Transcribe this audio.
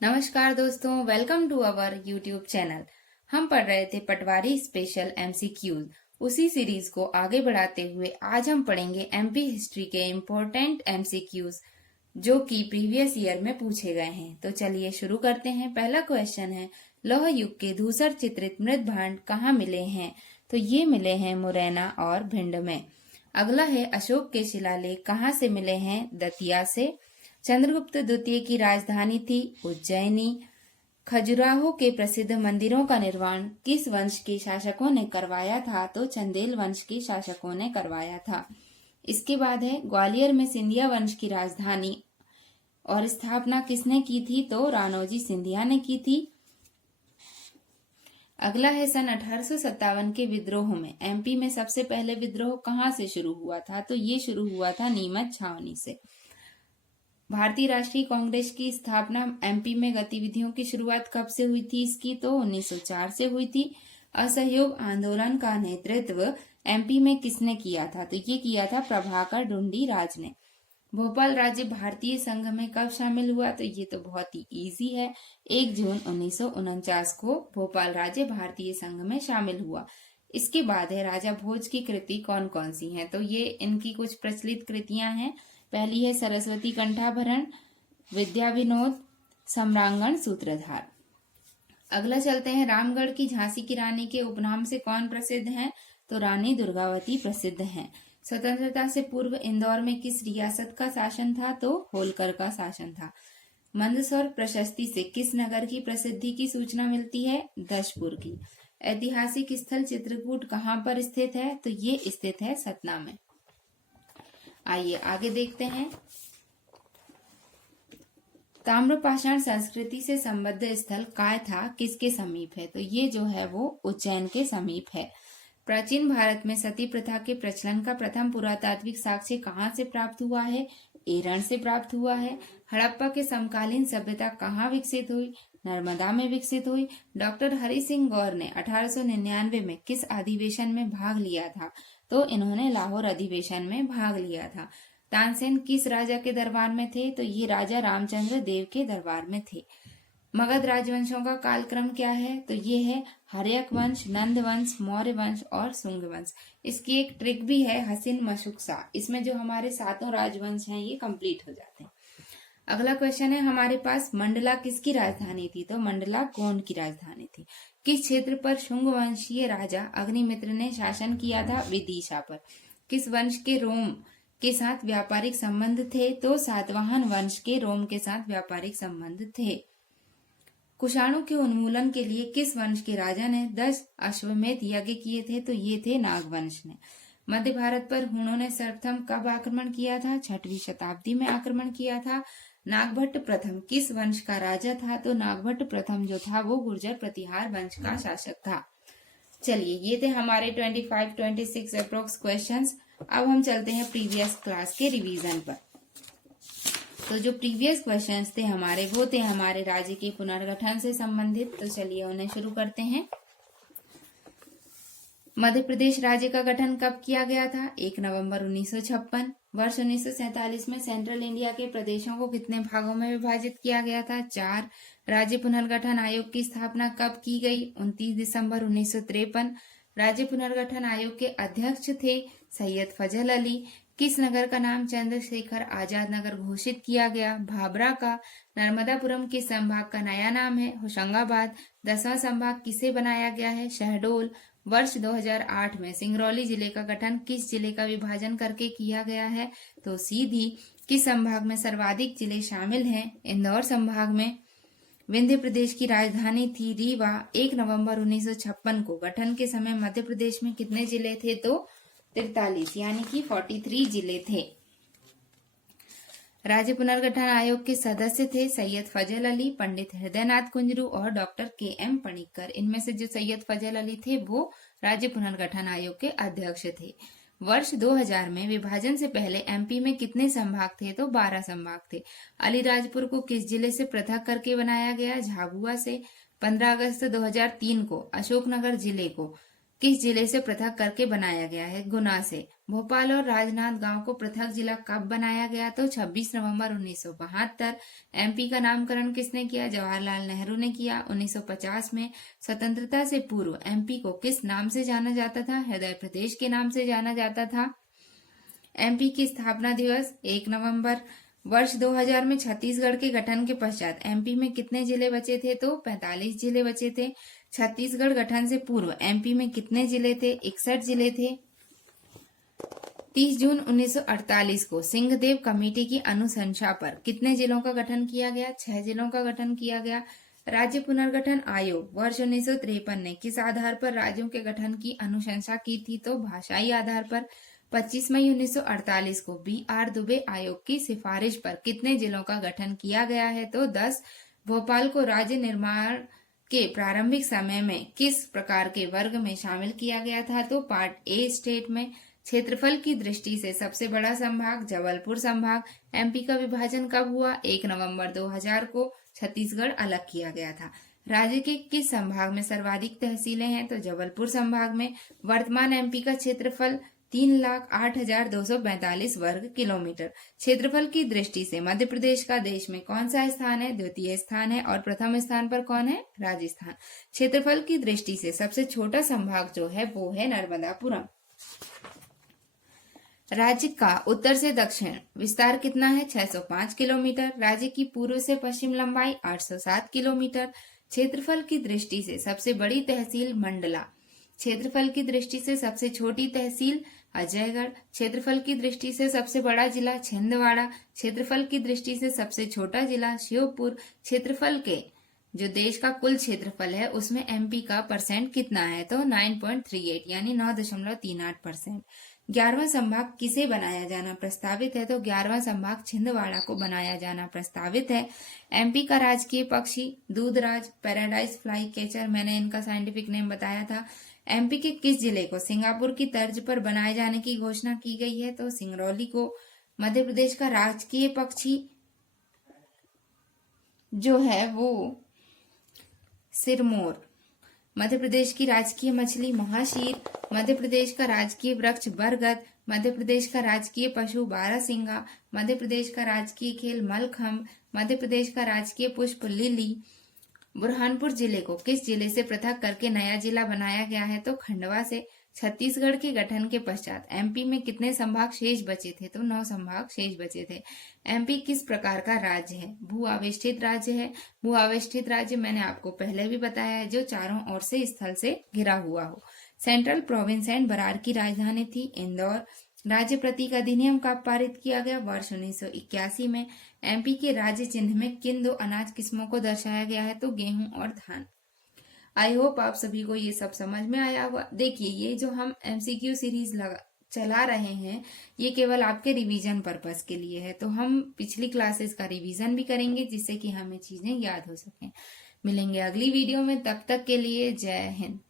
नमस्कार दोस्तों, welcome to our YouTube channel. हम पढ़ रहे थे पटवारी स्पेशल एमसीक्यूज। उसी सीरीज को आगे बढ़ाते हुए आज हम पढ़ेंगे एमपी हिस्ट्री के इम्पोर्टेंट एमसीक्यूज जो कि प्रीवियस ईयर में पूछे गए हैं। तो चलिए शुरू करते हैं। पहला क्वेश्चन है, लौह युग के धूसर चित्रित मृत भांड कहाँ मिले हैं? तो ये मिले हैं मुरैना और भिंड में। अगला है, अशोक के शिलालेख कहाँ से मिले हैं? दतिया से। चंद्रगुप्त द्वितीय की राजधानी थी उज्जैनी। खजुराहो के प्रसिद्ध मंदिरों का निर्माण किस वंश के शासकों ने करवाया था? तो चंदेल वंश के शासकों ने करवाया था। इसके बाद है, ग्वालियर में सिंधिया वंश की राजधानी और स्थापना किसने की थी? तो राणोजी सिंधिया ने की थी। अगला है, सन 1857 के विद्रोह में एमपी में सबसे पहले विद्रोह कहाँ से शुरू हुआ था? तो ये शुरू हुआ था नीमच छावनी से। भारतीय राष्ट्रीय कांग्रेस की स्थापना एमपी में गतिविधियों की शुरुआत कब से हुई थी इसकी? तो 1904 से हुई थी। असहयोग आंदोलन का नेतृत्व एमपी में किसने किया था? तो ये किया था प्रभाकर ढूंढी राज ने। भोपाल राज्य भारतीय संघ में कब शामिल हुआ? तो ये तो बहुत ही इजी है, 1 जून 1949 को भोपाल राज्य भारतीय संघ में शामिल हुआ। इसके बाद है, राजा भोज की कृति कौन कौन सी हैं? तो ये इनकी कुछ प्रचलित कृतियां हैं। पहली है सरस्वती कंठाभरण, विद्या विनोद, सम्रांगण सूत्रधार। अगला चलते हैं, रामगढ़ की झांसी की रानी के उपनाम से कौन प्रसिद्ध हैं? तो रानी दुर्गावती प्रसिद्ध हैं। स्वतंत्रता से पूर्व इंदौर में किस रियासत का शासन था? तो होलकर का शासन था। मंदसौर प्रशस्ति से किस नगर की प्रसिद्धि की सूचना मिलती है? दशपुर की। ऐतिहासिक स्थल चित्रकूट कहाँ पर स्थित है? तो ये स्थित है सतना में। आइए आगे देखते हैं। ताम्रपाषाण संस्कृति से संबद्ध स्थल काय था किसके समीप है? तो ये जो है वो उज्जैन के समीप है। प्राचीन भारत में सती प्रथा के प्रचलन का प्रथम पुरातात्विक साक्ष्य कहाँ से प्राप्त हुआ है? एरण से प्राप्त हुआ है। हड़प्पा के समकालीन सभ्यता कहाँ विकसित हुई? नर्मदा में विकसित हुई। डॉक्टर हरि सिंह गौर ने 1899 में किस अधिवेशन में भाग लिया था? तो इन्होंने लाहौर अधिवेशन में भाग लिया था। तानसेन किस राजा के दरबार में थे? तो ये राजा रामचंद्र देव के दरबार में थे। मगध राजवंशों का कालक्रम क्या है? तो ये है हर्यक वंश, नंद वंश, मौर्य वंश और सुंग वंश। इसकी एक ट्रिक भी है, हसीन मशुकसा। इसमें जो हमारे 7 राजवंश हैं ये कंप्लीट हो जाते हैं। अगला क्वेश्चन है हमारे पास, मंडला किसकी राजधानी थी? तो मंडला गोंड की राजधानी थी। किस क्षेत्र पर शुंग वंशीय राजा अग्निमित्र ने शासन किया था? विदिशा पर। किस वंश के रोम के साथ व्यापारिक संबंध थे? तो सातवाहन वंश के रोम के साथ व्यापारिक संबंध थे। कुषाणों के उन्मूलन के लिए किस वंश के राजा ने 10 अश्वमेध यज्ञ किए थे? तो ये थे नागवंश ने। मध्य भारत पर हुणों ने सर्वप्रथम कब आक्रमण किया था? 6वीं शताब्दी में आक्रमण किया था। नागभट्ट प्रथम किस वंश का राजा था? तो नागभट्ट प्रथम जो था वो गुर्जर प्रतिहार वंश का शासक था। चलिए, ये थे हमारे 25-26 अप्रोक्स क्वेश्चंस। अब हम चलते हैं प्रीवियस क्लास के रिवीजन पर। तो जो प्रीवियस क्वेश्चंस थे हमारे, वो थे हमारे राज्य के पुनर्गठन से संबंधित। तो चलिए उन्हें शुरू करते हैं। मध्य प्रदेश राज्य का गठन कब किया गया था? 1 नवंबर 1956। वर्ष 1947 में सेंट्रल इंडिया के प्रदेशों को कितने भागों में विभाजित किया गया था? 4। राज्य पुनर्गठन आयोग की स्थापना कब की गई? 29 दिसंबर 1953। राज्य पुनर्गठन आयोग के अध्यक्ष थे सैयद फजल अली। किस नगर का नाम चंद्रशेखर आजाद नगर घोषित किया गया? भाभरा का। नर्मदापुरम किस संभाग का नया नाम है? होशंगाबाद। 10वां संभाग किसे बनाया गया है? शहडोल। वर्ष 2008 में सिंगरौली जिले का गठन किस जिले का विभाजन करके किया गया है? तो सीधी। किस संभाग में सर्वाधिक जिले शामिल हैं? इंदौर संभाग में। विंध्य प्रदेश की राजधानी थी रीवा। 1 नवंबर 1956 को गठन के समय मध्य प्रदेश में कितने जिले थे? तो 43, यानी कि 43 जिले थे। राज्य पुनर्गठन आयोग के सदस्य थे सैयद फजल अली, पंडित हृदयनाथ कुंजरू और डॉक्टर के.एम. पणिक्कर। इनमें से जो सैयद फजल अली थे वो राज्य पुनर्गठन आयोग के अध्यक्ष थे। वर्ष 2000 में विभाजन से पहले एमपी में कितने संभाग थे? तो 12 संभाग थे। अलीराजपुर को किस जिले से पृथक करके बनाया गया? झाबुआ से। 15 अगस्त 2003 को अशोकनगर जिले को किस जिले से पृथक करके बनाया गया है? गुना से। भोपाल और राजनांदगांव को पृथक जिला कब बनाया गया? तो 26 नवंबर 1972। एमपी का नामकरण किसने किया? जवाहरलाल नेहरू ने किया 1950 में। स्वतंत्रता से पूर्व एमपी को किस नाम से जाना जाता था? हृदय प्रदेश के नाम से जाना जाता था। एमपी की स्थापना दिवस 1 नवंबर। वर्ष 2000 में छत्तीसगढ़ के गठन के पश्चात एमपी में कितने जिले बचे थे? तो 45 जिले बचे थे। छत्तीसगढ़ गठन से पूर्व एमपी में कितने जिले थे? 61 जिले थे। 30 जून 1948 को सिंहदेव कमेटी की अनुशंसा पर कितने जिलों का गठन किया गया? 6 जिलों का गठन किया गया। राज्य पुनर्गठन आयोग वर्ष 1953 ने किस आधार पर राज्यों के गठन की अनुशंसा की थी? तो भाषाई आधार पर। 25 मई 1948 को BR दुबे आयोग की सिफारिश पर कितने जिलों का गठन किया गया है? तो 10। भोपाल को राज्य निर्माण के प्रारंभिक समय में किस प्रकार के वर्ग में शामिल किया गया था? तो पार्ट ए स्टेट में। क्षेत्रफल की दृष्टि से सबसे बड़ा संभाग जबलपुर संभाग। एमपी का विभाजन कब हुआ? 1 नवंबर 2000 को छत्तीसगढ़ अलग किया गया था। राज्य के किस संभाग में सर्वाधिक तहसीलें हैं? तो जबलपुर संभाग में। वर्तमान एमपी का क्षेत्रफल 3,08,245 वर्ग किलोमीटर। क्षेत्रफल की दृष्टि से मध्य प्रदेश का देश में कौन सा स्थान है? द्वितीय स्थान है। और प्रथम स्थान पर कौन है? राजस्थान। क्षेत्रफल की दृष्टि से सबसे छोटा संभाग जो है वो है नर्मदापुरम। राज्य का उत्तर से दक्षिण विस्तार कितना है? 605 किलोमीटर। राज्य की पूर्व से पश्चिम लंबाई 807 किलोमीटर। क्षेत्रफल की दृष्टि से सबसे बड़ी तहसील मंडला। क्षेत्रफल की दृष्टि से सबसे छोटी तहसील अजयगढ़। क्षेत्रफल की दृष्टि से सबसे बड़ा जिला छिंदवाड़ा। क्षेत्रफल की दृष्टि से सबसे छोटा जिला श्योपुर। क्षेत्रफल के जो देश का कुल क्षेत्रफल है उसमें एमपी का परसेंट कितना है? तो 9.38 यानी 9.38%। 11वां संभाग किसे बनाया जाना प्रस्तावित है? तो 11वां संभाग छिंदवाड़ा को बनाया जाना प्रस्तावित है। एमपी का राजकीय पक्षी दूधराज, पैराडाइज फ्लाई कैचर, मैंने इनका साइंटिफिक नेम बताया था। एमपी के किस जिले को सिंगापुर की तर्ज पर बनाए जाने की घोषणा की गई है? तो सिंगरौली को। मध्य प्रदेश का राजकीय पक्षी जो है वो सिरमौर। मध्य प्रदेश की राजकीय मछली महाशीर। मध्य प्रदेश का राजकीय वृक्ष बरगद। मध्य प्रदेश का राजकीय पशु बारहसिंगा। मध्य प्रदेश का राजकीय खेल मलखम्ब। मध्य प्रदेश का राजकीय पुष्प लिली। बुरहानपुर जिले को किस जिले से पृथक करके नया जिला बनाया गया है? तो खंडवा से। छत्तीसगढ़ के गठन के पश्चात एमपी में कितने संभाग शेष बचे थे? तो 9 संभाग शेष बचे थे। एमपी किस प्रकार का राज्य है? भू आवेष्टित राज्य है। भू आवेष्टित राज्य मैंने आपको पहले भी बताया है, जो चारों ओर से स्थल से घिरा हुआ हो। सेंट्रल प्रोविंस एंड बरार की राजधानी थी इंदौर। राज्य प्रतीक अधिनियम कब पारित किया गया? वर्ष 1981 में। एमपी के राज्य चिन्ह में किन 2 अनाज किस्मों को दर्शाया गया है? तो गेहूं और धान। आई होप आप सभी को ये सब समझ में आया होगा। देखिए, ये जो हम एमसीक्यू सीरीज चला रहे हैं ये केवल आपके रिवीजन पर्पस के लिए है, तो हम पिछली क्लासेस का रिवीजन भी करेंगे जिससे कि हमें चीजें याद हो सकें। मिलेंगे अगली वीडियो में, तब तक के लिए जय हिंद।